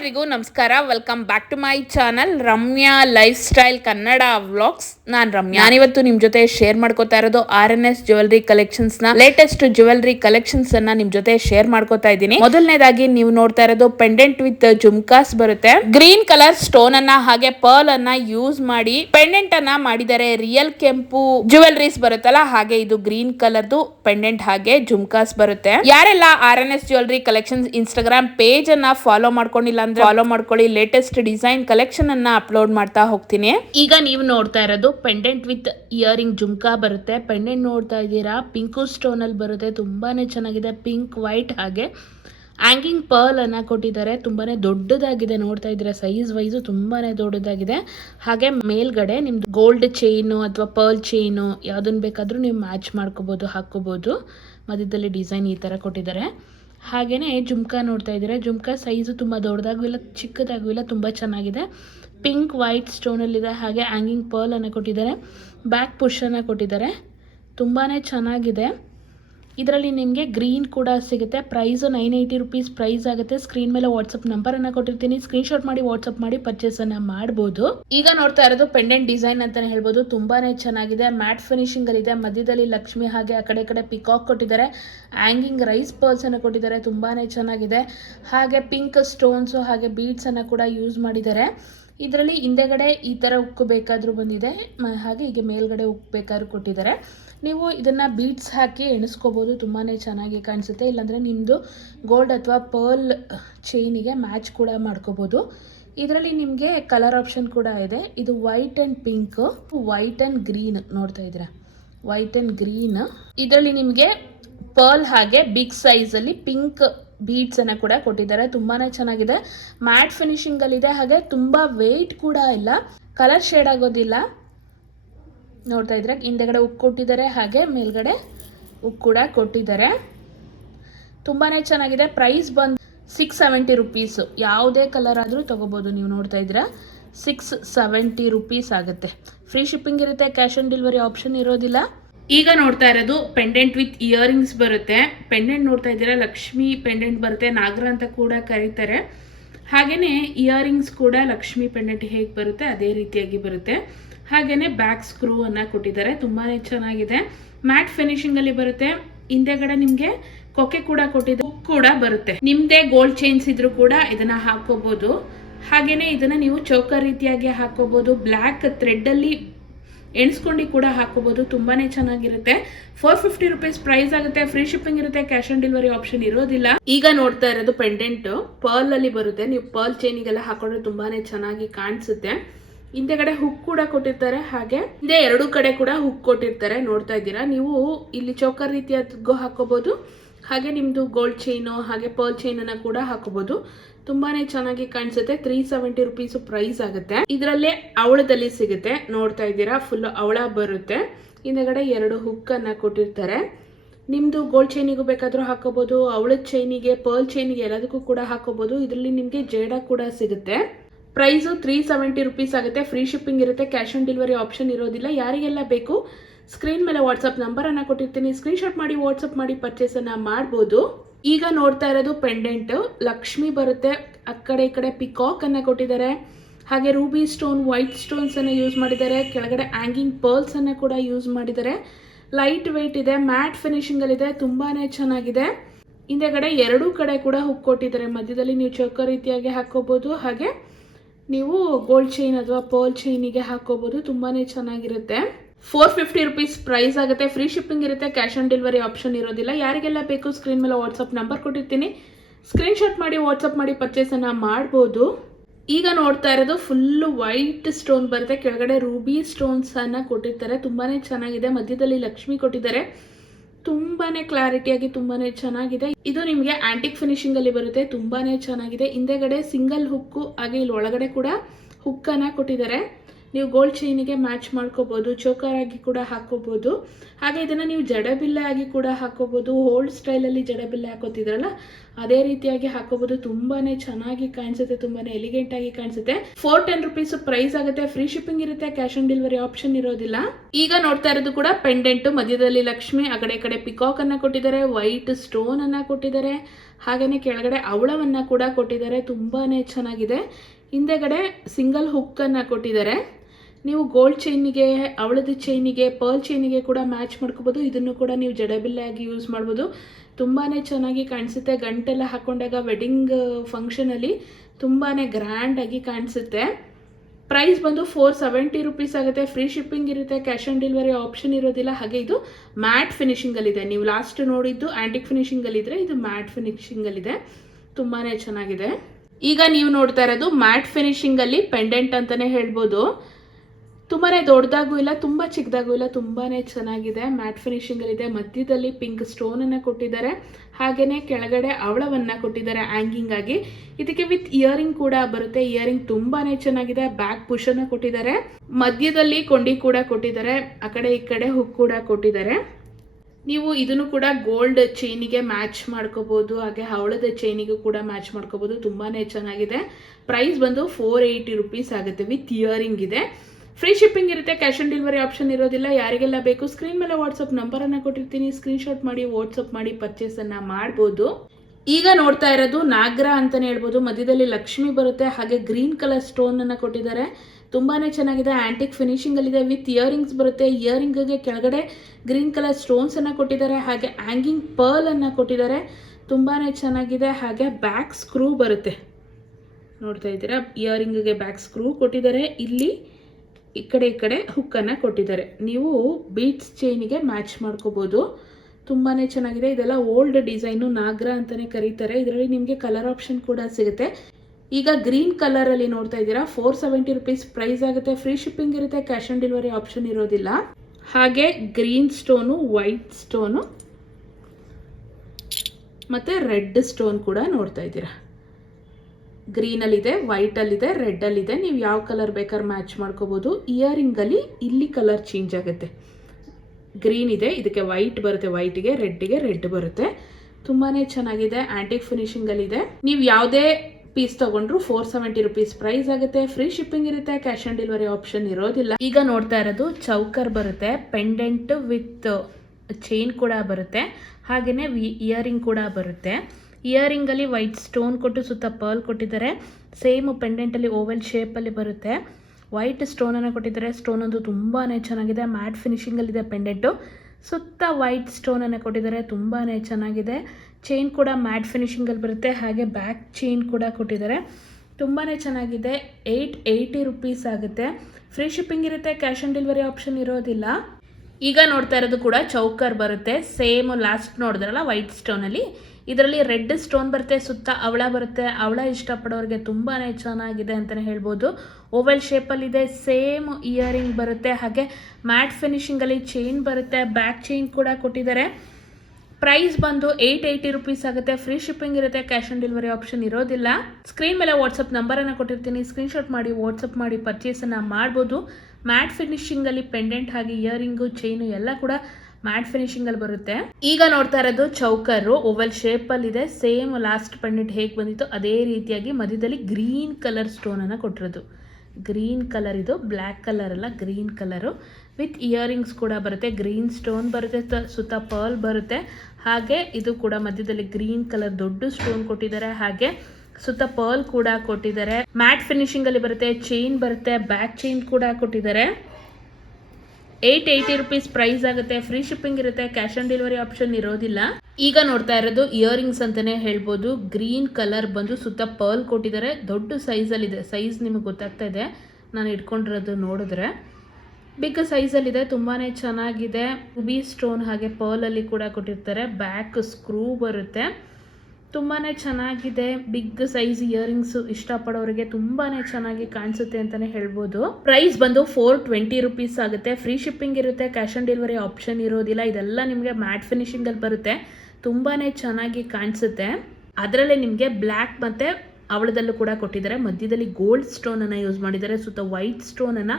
ಎಲ್ರಿಗೂ ನಮಸ್ಕಾರ. Welcome back to my channel Ramya lifestyle Kannada vlogs. ನಾನು ರಮ್ಯಾ. ನಾನಿವತ್ತು ನಿಮ್ ಜೊತೆ ಶೇರ್ ಮಾಡ್ಕೋತಾ ಇರೋದು RNS ಜ್ಯುವೆಲರಿ ಕಲೆಕ್ಷನ್ಸ್ ನ ಲೇಟೆಸ್ಟ್ ಜ್ಯುವೆಲರಿ ಕಲೆಕ್ಷನ್ಸ್ ಅನ್ನ ನಿಮ್ ಜೊತೆ ಶೇರ್ ಮಾಡ್ಕೋತಾ ಇದ್ದೀನಿ. ಮೊದಲನೇದಾಗಿ ನೀವು ನೋಡ್ತಾ ಇರೋದು ಪೆಂಡೆಂಟ್ ವಿತ್ ಜುಮ್ಕಾಸ್ ಬರುತ್ತೆ. ಗ್ರೀನ್ ಕಲರ್ ಸ್ಟೋನ್ ಅನ್ನ ಹಾಗೆ ಪರ್ಲ್ ಅನ್ನ ಯೂಸ್ ಮಾಡಿ ಪೆಂಡೆಂಟ್ ಅನ್ನ ಮಾಡಿದ್ದಾರೆ. ರಿಯಲ್ ಕೆಂಪು ಜ್ಯುವೆಲರೀಸ್ ಬರುತ್ತಲ್ಲ, ಹಾಗೆ ಇದು ಗ್ರೀನ್ ಕಲರ್ದು ಪೆಂಡೆಂಟ್ ಹಾಗೆ ಜುಮ್ಕಾಸ್ ಬರುತ್ತೆ. ಯಾರೆಲ್ಲ RNS jewellery collections Instagram page ಅನ್ನ ಫಾಲೋ ಮಾಡ್ಕೊಂಡಿಲ್ಲ ಅಂದ್ರೆ ಫಾಲೋ ಮಾಡ್ಕೊಳ್ಳಿ. ಲೇಟೆಸ್ಟ್ ಡಿಸೈನ್ ಕಲೆಕ್ಷನ್ ಅನ್ನ ಅಪ್ಲೋಡ್ ಮಾಡ್ತಾ ಹೋಗ್ತೀನಿ. ಈಗ ನೀವು ನೋಡ್ತಾ ಇರೋದು ಪೆಂಡೆಂಟ್ ವಿತ್ ಇಯರಿಂಗ್ ಜುಮ್ಕಾ ಬರುತ್ತೆ. ಪೆಂಡೆಂಟ್ ನೋಡ್ತಾ ಇದ್ದೀರಾ, ಪಿಂಕು ಸ್ಟೋನ್ ಅಲ್ಲಿ ಬರುತ್ತೆ. ತುಂಬಾನೇ ಚೆನ್ನಾಗಿದೆ. ಪಿಂಕ್ ವೈಟ್ ಹಾಗೆ ಹ್ಯಾಂಗಿಂಗ್ ಪರ್ಲ್ ಅನ್ನ ಕೊಟ್ಟಿದ್ದಾರೆ. ತುಂಬಾನೇ ದೊಡ್ಡದಾಗಿದೆ. ನೋಡ್ತಾ ಇದ್ದೀರಾ, ಸೈಜ್ ವೈಸ್ ತುಂಬಾನೇ ದೊಡ್ಡದಾಗಿದೆ. ಹಾಗೆ ಮೇಲ್ಗಡೆ ನಿಮ್ದು ಗೋಲ್ಡ್ ಚೈನು ಅಥವಾ ಪರ್ಲ್ ಚೈನು ಯಾವ್ದನ್ ಬೇಕಾದ್ರೂ ನೀವು ಮ್ಯಾಚ್ ಮಾಡ್ಕೋಬಹುದು, ಹಾಕೋಬಹುದು. ಮಧ್ಯದಲ್ಲಿ ಡಿಸೈನ್ ಈ ತರ ಕೊಟ್ಟಿದ್ದಾರೆ. ಹಾಗೇನೆ ಜುಮ್ಕಾ ನೋಡ್ತಾ ಇದ್ದೀರಾ, ಜುಮ್ಕಾ ಸೈಜು ತುಂಬ ದೊಡ್ಡದಾಗೂ ಇಲ್ಲ, ಚಿಕ್ಕದಾಗೂ ಇಲ್ಲ, ತುಂಬ ಚೆನ್ನಾಗಿದೆ. ಪಿಂಕ್ ವೈಟ್ ಸ್ಟೋನಲ್ಲಿದೆ. ಹಾಗೆ ಹ್ಯಾಂಗಿಂಗ್ ಪರ್ಲ್ ಅನ್ನು ಕೊಟ್ಟಿದ್ದಾರೆ. ಬ್ಯಾಕ್ ಪುಷ್ ಅನ್ನು ಕೊಟ್ಟಿದ್ದಾರೆ. ತುಂಬಾ ಚೆನ್ನಾಗಿದೆ. ಇದರಲ್ಲಿ ನಿಮಗೆ ಗ್ರೀನ್ ಕೂಡ ಸಿಗುತ್ತೆ. ಪ್ರೈಸು 980 ರುಪೀಸ್ ಪ್ರೈಸ್ ಆಗುತ್ತೆ. ಸ್ಕ್ರೀನ್ ಮೇಲೆ ವಾಟ್ಸಪ್ ನಂಬರ್ ಅನ್ನ ಕೊಟ್ಟಿರ್ತೀನಿ. ಸ್ಕ್ರೀನ್ಶಾಟ್ ಮಾಡಿ ವಾಟ್ಸಪ್ ಮಾಡಿ ಪರ್ಚೇಸ್ ಅನ್ನ ಮಾಡಬಹುದು. ಈಗ ನೋಡ್ತಾ ಇರೋದು ಪೆಂಡೆಂಟ್ ಡಿಸೈನ್ ಅಂತಾನೆ ಹೇಳ್ಬೋದು. ತುಂಬಾನೇ ಚೆನ್ನಾಗಿದೆ. ಮ್ಯಾಟ್ ಫಿನಿಶಿಂಗ್ ಅಲ್ಲಿ ಇದೆ. ಮಧ್ಯದಲ್ಲಿ ಲಕ್ಷ್ಮಿ ಹಾಗೆ ಆ ಕಡೆ ಪಿಕಾಕ್ ಕೊಟ್ಟಿದ್ದಾರೆ. ಹ್ಯಾಂಗಿಂಗ್ ರೈಸ್ ಪರ್ಲ್ಸ್ ಅನ್ನ ಕೊಟ್ಟಿದ್ದಾರೆ. ತುಂಬಾನೇ ಚೆನ್ನಾಗಿದೆ. ಹಾಗೆ ಪಿಂಕ್ ಸ್ಟೋನ್ಸ್ ಹಾಗೆ ಬೀಡ್ಸ್ ಅನ್ನ ಕೂಡ ಯೂಸ್ ಮಾಡಿದ್ದಾರೆ. ಇದರಲ್ಲಿ ಹಿಂದೆಗಡೆ ಈ ತರ ಉಕ್ಕು ಬೇಕಾದ್ರೂ ಬಂದಿದೆ. ಹಾಗೆ ಈಗ ಮೇಲ್ಗಡೆ ಉಕ್ಕು ಬೇಕಾದ್ರೂ ಕೊಟ್ಟಿದ್ದಾರೆ. ನೀವು ಇದನ್ನ ಬೀಡ್ಸ್ ಹಾಕಿ ಎಣಿಸ್ಕೋಬಹುದು. ತುಂಬಾನೇ ಚೆನ್ನಾಗಿ ಕಾಣಿಸುತ್ತೆ. ಇಲ್ಲಾಂದ್ರೆ ನಿಮ್ದು ಗೋಲ್ಡ್ ಅಥವಾ ಪರ್ಲ್ ಚೈನಿಗೆ ಮ್ಯಾಚ್ ಕೂಡ ಮಾಡ್ಕೋಬಹುದು. ಇದರಲ್ಲಿ ನಿಮಗೆ ಕಲರ್ ಆಪ್ಷನ್ ಕೂಡ ಇದೆ. ಇದು white and pink, white and green ನೋಡ್ತಾ ಇದ್ದೀರಾ, ವೈಟ್ ಅಂಡ್ ಗ್ರೀನ್. ಇದರಲ್ಲಿ ನಿಮಗೆ ಪರ್ಲ್ ಹಾಗೆ ಬಿಗ್ ಸೈಜ್ ಅಲ್ಲಿ ಪಿಂಕ್ ಬೀಡ್ಸ್ ಅನ್ನ ಕೂಡ ಕೊಟ್ಟಿದ್ದಾರೆ. ತುಂಬಾನೇ ಚೆನ್ನಾಗಿದೆ. ಮ್ಯಾಟ್ ಫಿನಿಶಿಂಗ್ ಅಲ್ಲಿ ಇದೆ. ಹಾಗೆ ತುಂಬಾ ವೇಟ್ ಕೂಡ ಇಲ್ಲ, ಕಲರ್ ಶೇಡ್ ಆಗೋದಿಲ್ಲ. ನೋಡ್ತಾ ಇದ್ರೆ ಹಿಂದೆಗಡೆ ಉಕ್ಕು ಕೊಟ್ಟಿದ್ದಾರೆ. ಹಾಗೆ ಮೇಲ್ಗಡೆ ಉಕ್ಕು ಕೂಡ ಕೊಟ್ಟಿದ್ದಾರೆ. ತುಂಬಾನೇ ಚೆನ್ನಾಗಿದೆ. ಪ್ರೈಸ್ ಬಂದು 670 ರುಪೀಸ್. ಯಾವುದೇ ಕಲರ್ ಆದ್ರೂ ತಗೋಬಹುದು. ನೀವು ನೋಡ್ತಾ ಇದ್ದೀರಾ, 670 ರುಪೀಸ್ ಆಗುತ್ತೆ. ಫ್ರೀ ಶಿಪ್ಪಿಂಗ್ ಇರುತ್ತೆ. ಕ್ಯಾಶ್ ಆನ್ ಡೆಲಿವರಿ ಆಪ್ಷನ್ ಇರೋದಿಲ್ಲ. ಈಗ ನೋಡ್ತಾ ಇರೋದು ಪೆಂಡೆಂಟ್ ವಿತ್ ಇಯರಿಂಗ್ಸ್ ಬರುತ್ತೆ. ಪೆಂಡೆಂಟ್ ನೋಡ್ತಾ ಇದ್ದೀರಾ, ಲಕ್ಷ್ಮಿ ಪೆಂಡೆಂಟ್ ಬರುತ್ತೆ. ನಾಗರ ಅಂತ ಕೂಡ ಕರೀತಾರೆ. ಹಾಗೇನೆ ಇಯರಿಂಗ್ಸ್ ಕೂಡ ಲಕ್ಷ್ಮಿ ಪೆಂಡೆಂಟ್ ಹೇಗೆ ಬರುತ್ತೆ ಅದೇ ರೀತಿಯಾಗಿ ಬರುತ್ತೆ. ಹಾಗೇನೆ ಬ್ಯಾಕ್ ಸ್ಕ್ರೂ ಅನ್ನ ಕೊಟ್ಟಿದ್ದಾರೆ. ತುಂಬಾನೇ ಚೆನ್ನಾಗಿದೆ. ಮ್ಯಾಟ್ ಫಿನಿಶಿಂಗ್ ಅಲ್ಲಿ ಬರುತ್ತೆ. ಹಿಂದೆಗಡೆ ನಿಮ್ಗೆ ಕೊಕ್ಕೆ ಕೂಡ ಕೊಟ್ಟಿದೆ, ಹುಕ್ ಕೂಡ ಬರುತ್ತೆ. ನಿಮ್ದೇ ಗೋಲ್ಡ್ ಚೈನ್ಸ್ ಇದ್ರೂ ಕೂಡ ಇದನ್ನ ಹಾಕೋಬಹುದು. ಹಾಗೇನೆ ಇದನ್ನ ನೀವು ಚೌಕರ್ ರೀತಿಯಾಗಿ ಹಾಕೋಬಹುದು. ಬ್ಲ್ಯಾಕ್ ಥ್ರೆಡ್ ಅಲ್ಲಿ ಎಣಿಸ್ಕೊಂಡು ಕೂಡ ಹಾಕೋಬಹುದು. ತುಂಬಾನೇ ಚೆನ್ನಾಗಿರುತ್ತೆ. 450 ರುಪೀಸ್ ಪ್ರೈಸ್ ಆಗುತ್ತೆ. ಫ್ರೀ ಶಿಪ್ಪಿಂಗ್ ಇರುತ್ತೆ. ಕ್ಯಾಶ್ ಆನ್ ಡೆಲಿವರಿ ಆಪ್ಷನ್ ಇರೋದಿಲ್ಲ. ಈಗ ನೋಡ್ತಾ ಇರೋದು ಪೆಂಡೆಂಟ್ ಪರ್ಲ್ ಅಲ್ಲಿ ಬರುತ್ತೆ. ನೀವು ಪರ್ಲ್ ಚೈನಿಗೆಲ್ಲ ಹಾಕೊಂಡ್ರೆ ತುಂಬಾನೇ ಚೆನ್ನಾಗಿ ಕಾಣಿಸುತ್ತೆ. ಹಿಂದೆಗಡೆ ಹುಕ್ ಕೂಡ ಕೊಟ್ಟಿರ್ತಾರೆ. ಹಾಗೆ ಹಿಂದೆ ಎರಡು ಕಡೆ ಕೂಡ ಹುಕ್ ಕೊಟ್ಟಿರ್ತಾರೆ. ನೋಡ್ತಾ ಇದ್ದೀರಾ, ನೀವು ಇಲ್ಲಿ ಚೌಕರ್ ರೀತಿಯಾಗೂ ಹಾಕೋಬಹುದು. ಹಾಗೆ ನಿಮ್ದು ಗೋಲ್ಡ್ ಚೈನು ಹಾಗೆ ಪರ್ಲ್ ಚೈನ್ ಅನ್ನ ಕೂಡ ಹಾಕೋಬಹುದು. ತುಂಬಾನೇ ಚೆನ್ನಾಗಿ ಕಾಣಿಸುತ್ತೆ. 370 ರುಪೀಸ್ ಪ್ರೈಸ್ ಆಗುತ್ತೆ. ಇದರಲ್ಲೇ ಅವಳದಲ್ಲಿ ಸಿಗುತ್ತೆ. ನೋಡ್ತಾ ಇದ್ದೀರಾ, ಫುಲ್ ಅವಳ ಬರುತ್ತೆ. ಹಿಂದೆಗಡೆ ಎರಡು ಹುಕ್ ಅನ್ನ ಕೊಟ್ಟಿರ್ತಾರೆ. ನಿಮ್ದು ಗೋಲ್ಡ್ ಚೈನಿಗೂ ಬೇಕಾದ್ರೂ ಹಾಕೋಬಹುದು. ಅವಳದ ಚೈನಿಗೆ, ಪರ್ಲ್ ಚೈನಿಗೆ ಎಲ್ಲದಕ್ಕೂ ಕೂಡ ಹಾಕೋಬಹುದು. ಇದರಲ್ಲಿ ನಿಮ್ಗೆ ಜೇಡ ಕೂಡ ಸಿಗುತ್ತೆ. ಪ್ರೈಸು 370 ರುಪೀಸ್ ಆಗುತ್ತೆ. ಫ್ರೀ ಶಿಪ್ಪಿಂಗ್ ಇರುತ್ತೆ. ಕ್ಯಾಶ್ ಆನ್ ಡೆಲಿವರಿ ಆಪ್ಷನ್ ಇರೋದಿಲ್ಲ. ಯಾರಿಗೆಲ್ಲ ಬೇಕು ಸ್ಕ್ರೀನ್ ಮೇಲೆ ವಾಟ್ಸಪ್ ನಂಬರ್ ಅನ್ನ ಕೊಟ್ಟಿರ್ತೀನಿ. ಸ್ಕ್ರೀನ್ಶಾಟ್ ಮಾಡಿ ವಾಟ್ಸಪ್ ಮಾಡಿ ಪರ್ಚೇಸ್ ಅನ್ನ ಮಾಡಬಹುದು. ಈಗ ನೋಡ್ತಾ ಇರೋದು ಪೆಂಡೆಂಟ್ ಲಕ್ಷ್ಮಿ ಬರುತ್ತೆ. ಆ ಕಡೆ ಈ ಕಡೆ ಪಿಕಾಕ್ ಅನ್ನ ಕೊಟ್ಟಿದ್ದಾರೆ. ಹಾಗೆ ರೂಬಿ ಸ್ಟೋನ್, ವೈಟ್ ಸ್ಟೋನ್ಸ್ ಅನ್ನ ಯೂಸ್ ಮಾಡಿದ್ದಾರೆ. ಕೆಳಗಡೆ ಹ್ಯಾಂಗಿಂಗ್ ಪರ್ಲ್ಸ್ ಅನ್ನ ಕೂಡ ಯೂಸ್ ಮಾಡಿದ್ದಾರೆ. ಲೈಟ್ ವೇಟ್ ಇದೆ. ಮ್ಯಾಟ್ ಫಿನಿಶಿಂಗ್ ಅಲ್ಲಿ ಇದೆ. ತುಂಬಾನೇ ಚೆನ್ನಾಗಿದೆ. ಹಿಂದೆಗಡೆ ಎರಡೂ ಕಡೆ ಕೂಡ ಹುಕ್ ಕೊಟ್ಟಿದ್ದಾರೆ. ಮಧ್ಯದಲ್ಲಿ ನೀವು ಚೌಕ ರೀತಿಯಾಗಿ ಹಾಕೋಬಹುದು. ಹಾಗೆ ನೀವು ಗೋಲ್ಡ್ ಚೈನ್ ಅಥವಾ ಪರ್ಲ್ ಚೈನಿಗೆ ಹಾಕೋಬಹುದು. ತುಂಬಾನೇ ಚೆನ್ನಾಗಿರುತ್ತೆ. 450 ರುಪೀಸ್ ಪ್ರೈಸ್ ಆಗುತ್ತೆ. ಫ್ರೀ ಶಿಪ್ಪಿಂಗ್ ಇರುತ್ತೆ. ಕ್ಯಾಶ್ ಆನ್ ಡೆಲಿವರಿ ಆಪ್ಷನ್ ಇರೋದಿಲ್ಲ. ಯಾರಿಗೆಲ್ಲ ಬೇಕು ಸ್ಕ್ರೀನ್ ಮೇಲೆ ವಾಟ್ಸಪ್ ನಂಬರ್ ಕೊಟ್ಟಿರ್ತೀನಿ. ಸ್ಕ್ರೀನ್ಶಾಟ್ ಮಾಡಿ ವಾಟ್ಸಪ್ ಮಾಡಿ ಪರ್ಚೇಸ್ ಅನ್ನ ಮಾಡಬಹುದು. ಈಗ ನೋಡ್ತಾ ಇರೋದು ಫುಲ್ ವೈಟ್ ಸ್ಟೋನ್ ಬರುತ್ತೆ. ಕೆಳಗಡೆ ರೂಬಿ ಸ್ಟೋನ್ಸ್ ಅನ್ನ ಕೊಟ್ಟಿರ್ತಾರೆ. ತುಂಬಾನೇ ಚೆನ್ನಾಗಿದೆ. ಮಧ್ಯದಲ್ಲಿ ಲಕ್ಷ್ಮಿ ಕೊಟ್ಟಿದ್ದಾರೆ. ತುಂಬಾನೇ ಕ್ಲಾರಿಟಿಯಾಗಿ ತುಂಬಾನೇ ಚೆನ್ನಾಗಿದೆ. ಇದು ನಿಮಗೆ ಆಂಟಿಕ್ ಫಿನಿಶಿಂಗ್ ಅಲ್ಲಿ ಬರುತ್ತೆ. ತುಂಬಾನೇ ಚೆನ್ನಾಗಿದೆ. ಹಿಂದೆಗಡೆ ಸಿಂಗಲ್ ಹುಕ್ಕು ಹಾಗೆ ಇಲ್ಲಿ ಒಳಗಡೆ ಕೂಡ ಹುಕ್ ಅನ್ನ ಕೊಟ್ಟಿದ್ದಾರೆ. ನೀವು ಗೋಲ್ಡ್ ಚೈನಿಗೆ ಮ್ಯಾಚ್ ಮಾಡ್ಕೋಬೋದು, ಚೋಕರ್ ಆಗಿ ಕೂಡ ಹಾಕೋಬೋದು. ಹಾಗೆ ಇದನ್ನು ನೀವು ಜಡಬಿಲ್ಲೆ ಆಗಿ ಕೂಡ ಹಾಕೋಬೋದು. ಓಲ್ಡ್ ಸ್ಟೈಲಲ್ಲಿ ಜಡಬಿಲ್ಲೆ ಹಾಕೋತಿದ್ರಲ್ಲ ಅದೇ ರೀತಿಯಾಗಿ ಹಾಕೋಬೋದು. ತುಂಬಾ ಚೆನ್ನಾಗಿ ಕಾಣಿಸುತ್ತೆ, ತುಂಬಾ ಎಲಿಗೆಂಟ್ ಆಗಿ ಕಾಣಿಸುತ್ತೆ. 410 rupees ಪ್ರೈಸ್ ಆಗುತ್ತೆ. ಫ್ರೀ ಶಿಪ್ಪಿಂಗ್ ಇರುತ್ತೆ, ಕ್ಯಾಶ್ ಆನ್ ಡೆಲಿವರಿ ಆಪ್ಷನ್ ಇರೋದಿಲ್ಲ. ಈಗ ನೋಡ್ತಾ ಇರೋದು ಕೂಡ ಪೆಂಡೆಂಟ್, ಮಧ್ಯದಲ್ಲಿ ಲಕ್ಷ್ಮಿ, ಆ ಕಡೆ ಪಿಕಾಕ್ ಅನ್ನ ಕೊಟ್ಟಿದ್ದಾರೆ, ವೈಟ್ ಸ್ಟೋನ್ ಅನ್ನ ಕೊಟ್ಟಿದ್ದಾರೆ, ಹಾಗೇನೆ ಕೆಳಗಡೆ ಅವಳವನ್ನ ಕೂಡ ಕೊಟ್ಟಿದ್ದಾರೆ. ತುಂಬಾನೇ ಚೆನ್ನಾಗಿದೆ. ಹಿಂದೆಗಡೆ ಸಿಂಗಲ್ ಹುಕ್ ಅನ್ನ ಕೊಟ್ಟಿದ್ದಾರೆ. ನೀವು ಗೋಲ್ಡ್ ಚೈನಿಗೆ, ಅವಳದ ಚೈನಿಗೆ, ಪರ್ಲ್ ಚೈನಿಗೆ ಕೂಡ ಮ್ಯಾಚ್ ಮಾಡ್ಕೋಬೋದು. ಇದನ್ನು ಕೂಡ ನೀವು ಜಡಬಿಲ್ಲೆ ಆಗಿ ಯೂಸ್ ಮಾಡ್ಬೋದು. ತುಂಬಾ ಚೆನ್ನಾಗಿ ಕಾಣಿಸುತ್ತೆ. ಗಂಟೆಲ್ಲ ಹಾಕೊಂಡಾಗ ವೆಡ್ಡಿಂಗ್ ಫಂಕ್ಷನಲ್ಲಿ ತುಂಬಾ ಗ್ರ್ಯಾಂಡ್ ಆಗಿ ಕಾಣಿಸುತ್ತೆ. ಪ್ರೈಸ್ ಬಂದು 470 rupees ಆಗುತ್ತೆ. ಫ್ರೀ ಶಿಪ್ಪಿಂಗ್ ಇರುತ್ತೆ, ಕ್ಯಾಶ್ ಆನ್ ಡೆಲಿವರಿ ಆಪ್ಷನ್ ಇರೋದಿಲ್ಲ. ಹಾಗೆ ಇದು ಮ್ಯಾಟ್ ಫಿನಿಶಿಂಗಲ್ಲಿದೆ. ನೀವು ಲಾಸ್ಟ್ ನೋಡಿದ್ದು ಆ್ಯಂಟಿಕ್ ಫಿನಿಶಿಂಗಲ್ಲಿದ್ದರೆ ಇದು ಮ್ಯಾಟ್ ಫಿನಿಶಿಂಗಲ್ಲಿದೆ. ತುಂಬಾ ಚೆನ್ನಾಗಿದೆ. ಈಗ ನೀವು ನೋಡ್ತಾ ಇರೋದು ಮ್ಯಾಟ್ ಫಿನಿಶಿಂಗಲ್ಲಿ ಪೆಂಡೆಂಟ್ ಅಂತಲೇ ಹೇಳ್ಬೋದು. ತುಂಬಾ ದೊಡ್ಡದಾಗೂ ಇಲ್ಲ, ತುಂಬ ಚಿಕ್ಕದಾಗೂ ಇಲ್ಲ, ತುಂಬಾ ಚೆನ್ನಾಗಿದೆ. ಮ್ಯಾಟ್ ಫಿನಿಶಿಂಗಲ್ಲಿದೆ. ಮಧ್ಯದಲ್ಲಿ ಪಿಂಕ್ ಸ್ಟೋನನ್ನು ಕೊಟ್ಟಿದ್ದಾರೆ, ಹಾಗೆಯೇ ಕೆಳಗಡೆ ಅವಳವನ್ನು ಕೊಟ್ಟಿದ್ದಾರೆ ಹ್ಯಾಂಗಿಂಗ್ ಆಗಿ. ಇದಕ್ಕೆ ವಿತ್ ಇಯರಿಂಗ್ ಕೂಡ ಬರುತ್ತೆ. ಇಯರಿಂಗ್ ತುಂಬಾ ಚೆನ್ನಾಗಿದೆ. ಬ್ಯಾಕ್ ಪುಷನ್ನು ಕೊಟ್ಟಿದ್ದಾರೆ, ಮಧ್ಯದಲ್ಲಿ ಕೊಂಡಿ ಕೂಡ ಕೊಟ್ಟಿದ್ದಾರೆ, ಆ ಕಡೆ ಈ ಕಡೆ ಹುಕ್ ಕೂಡ ಕೊಟ್ಟಿದ್ದಾರೆ. ನೀವು ಇದನ್ನು ಕೂಡ ಗೋಲ್ಡ್ ಚೈನಿಗೆ ಮ್ಯಾಚ್ ಮಾಡ್ಕೋಬೋದು, ಹಾಗೆ ಹವಳದ ಚೈನಿಗೂ ಕೂಡ ಮ್ಯಾಚ್ ಮಾಡ್ಕೋಬೋದು. ತುಂಬಾ ಚೆನ್ನಾಗಿದೆ. ಪ್ರೈಸ್ ಬಂದು 480 rupees ಆಗುತ್ತೆ. ವಿತ್ ಇಯರಿಂಗ್ ಇದೆ. ಫ್ರೀ ಶಿಪ್ಪಿಂಗ್ ಇರುತ್ತೆ, ಕ್ಯಾಶ್ ಆನ್ ಡೆಲಿವರಿ ಆಪ್ಷನ್ ಇರೋದಿಲ್ಲ. ಯಾರಿಗೆಲ್ಲ ಬೇಕು ಸ್ಕ್ರೀನ್ ಮೇಲೆ ವಾಟ್ಸಪ್ ನಂಬರನ್ನು ಕೊಟ್ಟಿರ್ತೀನಿ, ಸ್ಕ್ರೀನ್ಶಾಟ್ ಮಾಡಿ ವಾಟ್ಸಪ್ ಮಾಡಿ ಪರ್ಚೇಸನ್ನು ಮಾಡ್ಬೋದು. ಈಗ ನೋಡ್ತಾ ಇರೋದು ನಾಗರ ಅಂತಲೇ ಹೇಳ್ಬೋದು. ಮಧ್ಯದಲ್ಲಿ ಲಕ್ಷ್ಮಿ ಬರುತ್ತೆ, ಹಾಗೆ ಗ್ರೀನ್ ಕಲರ್ ಸ್ಟೋನನ್ನು ಕೊಟ್ಟಿದ್ದಾರೆ. ತುಂಬಾ ಚೆನ್ನಾಗಿದೆ. ಆ್ಯಂಟಿಕ್ ಫಿನಿಶಿಂಗಲ್ಲಿದೆ. ವಿತ್ ಇಯರಿಂಗ್ಸ್ ಬರುತ್ತೆ. ಇಯರಿಂಗ್ಗೆ ಕೆಳಗಡೆ ಗ್ರೀನ್ ಕಲರ್ ಸ್ಟೋನ್ಸನ್ನು ಕೊಟ್ಟಿದ್ದಾರೆ, ಹಾಗೆ ಹ್ಯಾಂಗಿಂಗ್ ಪರ್ಲನ್ನು ಕೊಟ್ಟಿದ್ದಾರೆ. ತುಂಬಾ ಚೆನ್ನಾಗಿದೆ. ಹಾಗೆ ಬ್ಯಾಕ್ ಸ್ಕ್ರೂ ಬರುತ್ತೆ, ನೋಡ್ತಾ ಇದ್ದೀರಾ. ಇಯರಿಂಗ್ಗೆ ಬ್ಯಾಕ್ ಸ್ಕ್ರೂ ಕೊಟ್ಟಿದ್ದಾರೆ. ಇಲ್ಲಿ ಈ ಕಡೆ ಹುಕ್ಕನ್ನು ಕೊಟ್ಟಿದ್ದಾರೆ. ನೀವು ಬೀಟ್ಸ್ ಚೈನಿಗೆ ಮ್ಯಾಚ್ ಮಾಡ್ಕೋಬೋದು. ತುಂಬಾ ಚೆನ್ನಾಗಿದೆ. ಇದೆಲ್ಲ ಓಲ್ಡ್ ಡಿಸೈನು, ನಾಗರ ಅಂತಲೇ ಕರೀತಾರೆ. ಇದರಲ್ಲಿ ನಿಮಗೆ ಕಲರ್ ಆಪ್ಷನ್ ಕೂಡ ಸಿಗುತ್ತೆ. ಈಗ ಗ್ರೀನ್ ಕಲರಲ್ಲಿ ನೋಡ್ತಾ ಇದ್ದೀರಾ. 470 rupees ಪ್ರೈಸ್ ಆಗುತ್ತೆ. ಫ್ರೀ ಶಿಪ್ಪಿಂಗ್ ಇರುತ್ತೆ, ಕ್ಯಾಶ್ ಆನ್ ಡೆಲಿವರಿ ಆಪ್ಷನ್ ಇರೋದಿಲ್ಲ. ಹಾಗೆ ಗ್ರೀನ್ ಸ್ಟೋನು, ವೈಟ್ ಸ್ಟೋನು ಮತ್ತು ರೆಡ್ ಸ್ಟೋನ್ ಕೂಡ ನೋಡ್ತಾ ಇದ್ದೀರಾ. ಗ್ರೀನಲ್ಲಿದೆ, ವೈಟಲ್ಲಿದೆ, ರೆಡ್ಡಲ್ಲಿದೆ. ನೀವು ಯಾವ ಕಲರ್ ಬೇಕಾದ್ರೆ ಮ್ಯಾಚ್ ಮಾಡ್ಕೋಬೋದು. ಇಯರಿಂಗಲ್ಲಿ ಇಲ್ಲಿ ಕಲರ್ ಚೇಂಜ್ ಆಗುತ್ತೆ. ಗ್ರೀನ್ ಇದೆ, ಇದಕ್ಕೆ ವೈಟ್ ಬರುತ್ತೆ, ವೈಟ್ಗೆ ರೆಡ್ಗೆ ರೆಡ್ ಬರುತ್ತೆ. ತುಂಬಾ ಚೆನ್ನಾಗಿದೆ. ಆ್ಯಂಟಿಕ್ ಫಿನಿಶಿಂಗಲ್ಲಿದೆ. ನೀವು ಯಾವುದೇ ಪೀಸ್ ತೊಗೊಂಡ್ರು 470 rupees ಪ್ರೈಸ್ ಆಗುತ್ತೆ. ಫ್ರೀ ಶಿಪ್ಪಿಂಗ್ ಇರುತ್ತೆ, ಕ್ಯಾಶ್ ಆನ್ ಡೆಲಿವರಿ ಆಪ್ಷನ್ ಇರೋದಿಲ್ಲ. ಈಗ ನೋಡ್ತಾ ಇರೋದು ಚೌಕರ್ ಬರುತ್ತೆ. ಪೆಂಡೆಂಟ್ ವಿತ್ ಚೈನ್ ಕೂಡ ಬರುತ್ತೆ, ಹಾಗೆಯೇ ಇಯರಿಂಗ್ ಕೂಡ ಬರುತ್ತೆ. ಇಯರಿಂಗಲ್ಲಿ ವೈಟ್ ಸ್ಟೋನ್ ಕೊಟ್ಟು ಸುತ್ತ ಪರ್ಲ್ ಕೊಟ್ಟಿದ್ದಾರೆ. ಸೇಮ್ ಪೆಂಡೆಂಟಲ್ಲಿ ಓವೆಲ್ ಶೇಪಲ್ಲಿ ಬರುತ್ತೆ. ವೈಟ್ ಸ್ಟೋನನ್ನು ಕೊಟ್ಟಿದ್ದಾರೆ. ಸ್ಟೋನ್ ಒಂದು ತುಂಬಾ ಚೆನ್ನಾಗಿದೆ. ಮ್ಯಾಟ್ ಫಿನಿಶಿಂಗಲ್ಲಿದೆ ಪೆಂಡೆಂಟು. ಸುತ್ತ ವೈಟ್ ಸ್ಟೋನನ್ನು ಕೊಟ್ಟಿದ್ದಾರೆ. ತುಂಬಾ ಚೆನ್ನಾಗಿದೆ. ಚೈನ್ ಕೂಡ ಮ್ಯಾಟ್ ಫಿನಿಶಿಂಗಲ್ಲಿ ಬರುತ್ತೆ, ಹಾಗೆ ಬ್ಯಾಕ್ ಚೈನ್ ಕೂಡ ಕೊಟ್ಟಿದ್ದಾರೆ. ತುಂಬಾ ಚೆನ್ನಾಗಿದೆ. 880 rupees ಆಗುತ್ತೆ. ಫ್ರೀ ಶಿಪ್ಪಿಂಗ್ ಇರುತ್ತೆ, ಕ್ಯಾಶ್ ಆನ್ ಡೆಲಿವರಿ ಆಪ್ಷನ್ ಇರೋದಿಲ್ಲ. ಈಗ ನೋಡ್ತಾ ಇರೋದು ಕೂಡ ಚೌಕರ್ ಬರುತ್ತೆ. ಸೇಮ್ ಲಾಸ್ಟ್ ನೋಡಿದ್ರಲ್ಲ ವೈಟ್ ಸ್ಟೋನಲ್ಲಿ, ಇದರಲ್ಲಿ ರೆಡ್ ಸ್ಟೋನ್ ಬರುತ್ತೆ, ಸುತ್ತ ಅವಳ ಬರುತ್ತೆ. ಅವಳ ಇಷ್ಟಪಡೋರಿಗೆ ತುಂಬಾ ಚೆನ್ನಾಗಿದೆ ಅಂತಲೇ ಹೇಳ್ಬೋದು. ಓವೆಲ್ ಶೇಪಲ್ಲಿದೆ. ಸೇಮ್ ಇಯರಿಂಗ್ ಬರುತ್ತೆ, ಹಾಗೆ ಮ್ಯಾಟ್ ಫಿನಿಶಿಂಗಲ್ಲಿ ಚೈನ್ ಬರುತ್ತೆ. ಬ್ಯಾಕ್ ಚೈನ್ ಕೂಡ ಕೊಟ್ಟಿದ್ದಾರೆ. ಪ್ರೈಸ್ ಬಂದು 880 rupees ಆಗುತ್ತೆ. ಫ್ರೀ ಶಿಪ್ಪಿಂಗ್ ಇರುತ್ತೆ, ಕ್ಯಾಶ್ ಆನ್ ಡೆಲಿವರಿ ಆಪ್ಷನ್ ಇರೋದಿಲ್ಲ. ಸ್ಕ್ರೀನ್ ಮೇಲೆ ವಾಟ್ಸಪ್ ನಂಬರನ್ನು ಕೊಟ್ಟಿರ್ತೀನಿ, ಸ್ಕ್ರೀನ್ಶಾಟ್ ಮಾಡಿ ವಾಟ್ಸಪ್ ಮಾಡಿ ಪರ್ಚೇಸನ್ನು ಮಾಡ್ಬೋದು. ಮ್ಯಾಟ್ ಫಿನಿಶಿಂಗಲ್ಲಿ ಪೆಂಡೆಂಟ್ ಹಾಗೆ ಇಯರಿಂಗು ಚೈನು ಎಲ್ಲ ಕೂಡ ಮ್ಯಾಟ್ ಫಿನಿಶಿಂಗಲ್ಲಿ ಬರುತ್ತೆ. ಈಗ ನೋಡ್ತಾ ಇರೋದು ಚೌಕರು, ಓವಲ್ ಶೇಪಲ್ಲಿದೆ. ಸೇಮ್ ಲಾಸ್ಟ್ ಪೆಂಡೆಂಟ್ ಹೇಗೆ ಬಂದಿತ್ತು ಅದೇ ರೀತಿಯಾಗಿ ಮಧ್ಯದಲ್ಲಿ ಗ್ರೀನ್ ಕಲರ್ ಸ್ಟೋನನ್ನು ಕೊಟ್ಟಿರೋದು. ಗ್ರೀನ್ ಕಲರ್ ಇದು, ಬ್ಲ್ಯಾಕ್ ಕಲರ್ ಅಲ್ಲ, ಗ್ರೀನ್ ಕಲರು. ವಿತ್ ಇಯರಿಂಗ್ಸ್ ಕೂಡ ಬರುತ್ತೆ. ಗ್ರೀನ್ ಸ್ಟೋನ್ ಬರುತ್ತೆ, ಸುತ್ತ ಪರ್ಲ್ ಬರುತ್ತೆ. ಹಾಗೆ ಇದು ಕೂಡ ಮಧ್ಯದಲ್ಲಿ ಗ್ರೀನ್ ಕಲರ್ ದೊಡ್ಡ ಸ್ಟೋನ್ ಕೊಟ್ಟಿದ್ದಾರೆ, ಹಾಗೆ ಸುತ್ತ ಪರ್ಲ್ ಕೂಡ ಕೊಟ್ಟಿದ್ದಾರೆ. ಮ್ಯಾಟ್ ಫಿನಿಶಿಂಗಲ್ಲಿ ಬರುತ್ತೆ. ಚೈನ್ ಬರುತ್ತೆ, ಬ್ಯಾಕ್ ಚೈನ್ ಕೂಡ ಕೊಟ್ಟಿದ್ದಾರೆ. 880 rupees ಪ್ರೈಸ್ ಆಗುತ್ತೆ. ಫ್ರೀ ಶಿಪ್ಪಿಂಗ್ ಇರುತ್ತೆ, ಕ್ಯಾಶ್ ಆನ್ ಡೆಲಿವರಿ ಆಪ್ಷನ್ ಇರೋದಿಲ್ಲ. ಈಗ ನೋಡ್ತಾ ಇರೋದು ಇಯರಿಂಗ್ಸ್ ಅಂತಾನೆ ಹೇಳ್ಬೋದು. ಗ್ರೀನ್ ಕಲರ್ ಬಂದು ಸುತ್ತ ಪರ್ಲ್ ಕೊಟ್ಟಿದ್ದಾರೆ. ದೊಡ್ಡ ಸೈಜಲ್ಲಿದೆ. ಸೈಜ್ ನಿಮಗೆ ಗೊತ್ತಾಗ್ತಾ ಇದೆ, ನಾನು ಇಟ್ಕೊಂಡಿರೋದು ನೋಡಿದ್ರೆ ಬಿಗ್ ಸೈಜಲ್ಲಿದೆ. ತುಂಬಾ ಚೆನ್ನಾಗಿದೆ. ರೂಬಿ ಸ್ಟೋನ್ ಹಾಗೆ ಪರ್ಲಲ್ಲಿ ಕೂಡ ಕೊಟ್ಟಿರ್ತಾರೆ. ಬ್ಯಾಕ್ ಸ್ಕ್ರೂ ಬರುತ್ತೆ. ತುಂಬಾ ಚೆನ್ನಾಗಿದೆ. ಬಿಗ್ ಸೈಜ್ ಇಯರಿಂಗ್ಸ್ ಇಷ್ಟಪಡೋರಿಗೆ ತುಂಬಾ ಚೆನ್ನಾಗಿ ಕಾಣಿಸುತ್ತೆ ಅಂತಲೇ ಹೇಳ್ಬೋದು. ಪ್ರೈಸ್ ಬಂದು 420 rupees ಆಗುತ್ತೆ. ಫ್ರೀ ಶಿಪ್ಪಿಂಗ್ ಇರುತ್ತೆ, ಕ್ಯಾಶ್ ಆನ್ ಡೆಲಿವರಿ ಆಪ್ಷನ್ ಇರೋದಿಲ್ಲ. ಇದೆಲ್ಲ ನಿಮಗೆ ಮ್ಯಾಟ್ ಫಿನಿಶಿಂಗಲ್ಲಿ ಬರುತ್ತೆ. ತುಂಬಾ ಚೆನ್ನಾಗಿ ಕಾಣಿಸುತ್ತೆ. ಅದರಲ್ಲೇ ನಿಮಗೆ ಬ್ಲ್ಯಾಕ್ ಮತ್ತು ಅವಳದಲ್ಲೂ ಕೂಡ ಕೊಟ್ಟಿದ್ದಾರೆ. ಮಧ್ಯದಲ್ಲಿ ಗೋಲ್ಡ್ ಸ್ಟೋನನ್ನು ಯೂಸ್ ಮಾಡಿದ್ದಾರೆ. ಸುತ್ತ ವೈಟ್ ಸ್ಟೋನನ್ನು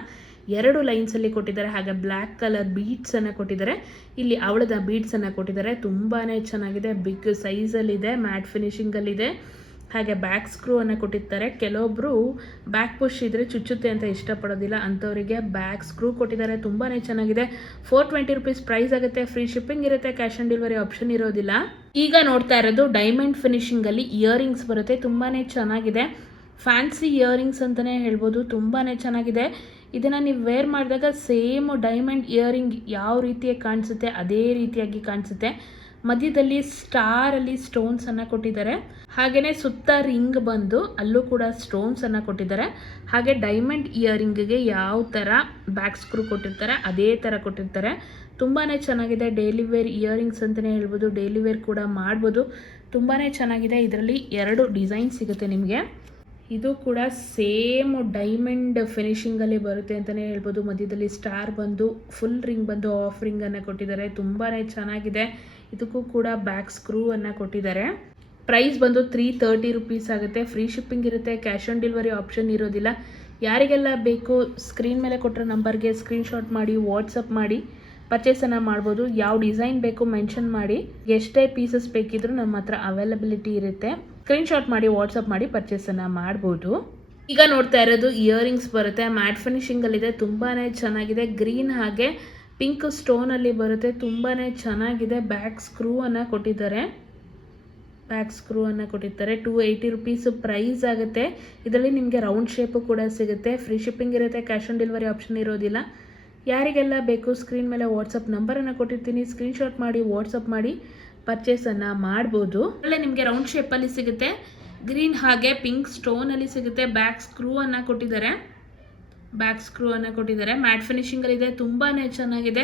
2 ಲೈನ್ಸಲ್ಲಿ ಕೊಟ್ಟಿದ್ದಾರೆ. ಹಾಗೆ ಬ್ಲ್ಯಾಕ್ ಕಲರ್ ಬೀಡ್ಸನ್ನು ಕೊಟ್ಟಿದ್ದಾರೆ. ಇಲ್ಲಿ ಅವಳದ ಬೀಡ್ಸನ್ನು ಕೊಟ್ಟಿದ್ದಾರೆ. ತುಂಬಾ ಚೆನ್ನಾಗಿದೆ. ಬಿಗ್ ಸೈಜಲ್ಲಿದೆ, ಮ್ಯಾಟ್ ಫಿನಿಶಿಂಗಲ್ಲಿದೆ. ಹಾಗೆ ಬ್ಯಾಕ್ ಸ್ಕ್ರೂ ಅನ್ನು ಕೊಟ್ಟಿರ್ತಾರೆ. ಕೆಲವೊಬ್ಬರು ಬ್ಯಾಕ್ ಪುಷ್ ಇದ್ರೆ ಚುಚ್ಚುತ್ತೆ ಅಂತ ಇಷ್ಟಪಡೋದಿಲ್ಲ, ಅಂಥವರಿಗೆ ಬ್ಯಾಕ್ ಸ್ಕ್ರೂ ಕೊಟ್ಟಿದ್ದಾರೆ. ತುಂಬಾ ಚೆನ್ನಾಗಿದೆ. 420 ರುಪೀಸ್ ಪ್ರೈಸ್ ಆಗುತ್ತೆ. ಫ್ರೀ ಶಿಪ್ಪಿಂಗ್ ಇರುತ್ತೆ. ಕ್ಯಾಶ್ ಆನ್ ಡೆಲಿವರಿ ಆಪ್ಷನ್ ಇರೋದಿಲ್ಲ. ಈಗ ನೋಡ್ತಾ ಇರೋದು ಡೈಮಂಡ್ ಫಿನಿಶಿಂಗಲ್ಲಿ ಇಯರಿಂಗ್ಸ್ ಬರುತ್ತೆ. ತುಂಬಾ ಚೆನ್ನಾಗಿದೆ. ಫ್ಯಾನ್ಸಿ ಇಯರಿಂಗ್ಸ್ ಅಂತಲೇ ಹೇಳ್ಬೋದು. ತುಂಬಾ ಚೆನ್ನಾಗಿದೆ. ಇದನ್ನು ನೀವು ವೇರ್ ಮಾಡಿದಾಗ ಸೇಮ್ ಡೈಮಂಡ್ ಇಯರಿಂಗ್ ಯಾವ ರೀತಿಯಾಗಿ ಕಾಣಿಸುತ್ತೆ ಅದೇ ರೀತಿಯಾಗಿ ಕಾಣಿಸುತ್ತೆ. ಮಧ್ಯದಲ್ಲಿ ಸ್ಟಾರಲ್ಲಿ ಸ್ಟೋನ್ಸನ್ನು ಕೊಟ್ಟಿದ್ದಾರೆ. ಹಾಗೆಯೇ ಸುತ್ತ ರಿಂಗ್ ಬಂದು ಅಲ್ಲೂ ಕೂಡ ಸ್ಟೋನ್ಸನ್ನು ಕೊಟ್ಟಿದ್ದಾರೆ. ಹಾಗೆ ಡೈಮಂಡ್ ಇಯರಿಂಗ್ಗೆ ಯಾವ ಥರ ಬ್ಯಾಕ್ ಸ್ಕ್ರೂ ಕೊಟ್ಟಿರ್ತಾರೆ ಅದೇ ಥರ ಕೊಟ್ಟಿರ್ತಾರೆ. ತುಂಬಾ ಚೆನ್ನಾಗಿದೆ. ಡೈಲಿ ವೇರ್ ಇಯರಿಂಗ್ಸ್ ಅಂತಲೇ ಹೇಳ್ಬೋದು. ಡೈಲಿ ವೇರ್ ಕೂಡ ಮಾಡ್ಬೋದು. ತುಂಬಾ ಚೆನ್ನಾಗಿದೆ. ಇದರಲ್ಲಿ 2 ಡಿಸೈನ್ ಸಿಗುತ್ತೆ ನಿಮಗೆ. ಇದು ಕೂಡ ಸೇಮ್ ಡೈಮಂಡ್ ಫಿನಿಶಿಂಗಲ್ಲಿ ಬರುತ್ತೆ ಅಂತಲೇ ಹೇಳ್ಬೋದು. ಮಧ್ಯದಲ್ಲಿ ಸ್ಟಾರ್ ಬಂದು ಫುಲ್ ರಿಂಗ್ ಬಂದು ಆಫ್ ರಿಂಗನ್ನು ಕೊಟ್ಟಿದ್ದಾರೆ. ತುಂಬಾ ಚೆನ್ನಾಗಿದೆ. ಇದಕ್ಕೂ ಕೂಡ ಬ್ಯಾಕ್ ಸ್ಕ್ರೂ ಅನ್ನು ಕೊಟ್ಟಿದ್ದಾರೆ. ಪ್ರೈಸ್ ಬಂದು 330 ರುಪೀಸ್ ಆಗುತ್ತೆ. ಫ್ರೀ ಶಿಪ್ಪಿಂಗ್ ಇರುತ್ತೆ. ಕ್ಯಾಶ್ ಆನ್ ಡೆಲಿವರಿ ಆಪ್ಷನ್ ಇರೋದಿಲ್ಲ. ಯಾರಿಗೆಲ್ಲ ಬೇಕು ಸ್ಕ್ರೀನ್ ಮೇಲೆ ಕೊಟ್ಟಿರೋ ನಂಬರ್ಗೆ ಸ್ಕ್ರೀನ್ಶಾಟ್ ಮಾಡಿ ವಾಟ್ಸಪ್ ಮಾಡಿ ಪರ್ಚೇಸನ್ನು ಮಾಡ್ಬೋದು. ಯಾವ ಡಿಸೈನ್ ಬೇಕು ಮೆನ್ಷನ್ ಮಾಡಿ. ಎಷ್ಟೇ ಪೀಸಸ್ ಬೇಕಿದ್ರೂ ನಮ್ಮ ಹತ್ರ ಅವೈಲಬಿಲಿಟಿ ಇರುತ್ತೆ. ಸ್ಕ್ರೀನ್ಶಾಟ್ ಮಾಡಿ ವಾಟ್ಸಪ್ ಮಾಡಿ ಪರ್ಚೇಸನ್ನು ಮಾಡ್ಬೋದು. ಈಗ ನೋಡ್ತಾ ಇರೋದು ಇಯರಿಂಗ್ಸ್ ಬರುತ್ತೆ. ಮ್ಯಾಟ್ ಫಿನಿಶಿಂಗಲ್ಲಿದೆ. ತುಂಬಾ ಚೆನ್ನಾಗಿದೆ. ಗ್ರೀನ್ ಹಾಗೆ ಪಿಂಕ್ ಸ್ಟೋನಲ್ಲಿ ಬರುತ್ತೆ. ತುಂಬಾ ಚೆನ್ನಾಗಿದೆ. ಬ್ಯಾಕ್ ಸ್ಕ್ರೂ ಅನ್ನು ಕೊಟ್ಟಿದ್ದಾರೆ. 280 ರುಪೀಸ್ ಪ್ರೈಸ್ ಆಗುತ್ತೆ. ಇದರಲ್ಲಿ ನಿಮಗೆ ರೌಂಡ್ ಶೇಪು ಕೂಡ ಸಿಗುತ್ತೆ. ಫ್ರೀ ಶಿಪ್ಪಿಂಗ್ ಇರುತ್ತೆ. ಕ್ಯಾಶ್ ಆನ್ ಡೆಲಿವರಿ ಆಪ್ಷನ್ ಇರೋದಿಲ್ಲ. ಯಾರಿಗೆಲ್ಲ ಬೇಕು ಸ್ಕ್ರೀನ್ ಮೇಲೆ ವಾಟ್ಸಪ್ ನಂಬರನ್ನು ಕೊಟ್ಟಿರ್ತೀನಿ. ಸ್ಕ್ರೀನ್ಶಾಟ್ ಮಾಡಿ ವಾಟ್ಸಪ್ ಮಾಡಿ ಪರ್ಚೇಸನ್ನು ಮಾಡ್ಬೋದು. ಅಲ್ಲೇ ನಿಮಗೆ ರೌಂಡ್ ಶೇಪಲ್ಲಿ ಸಿಗುತ್ತೆ. ಗ್ರೀನ್ ಹಾಗೆ ಪಿಂಕ್ ಸ್ಟೋನಲ್ಲಿ ಸಿಗುತ್ತೆ. ಬ್ಯಾಕ್ ಸ್ಕ್ರೂ ಅನ್ನು ಕೊಟ್ಟಿದ್ದಾರೆ. ಮ್ಯಾಟ್ ಫಿನಿಶಿಂಗಲ್ಲಿದೆ. ತುಂಬಾ ಚೆನ್ನಾಗಿದೆ.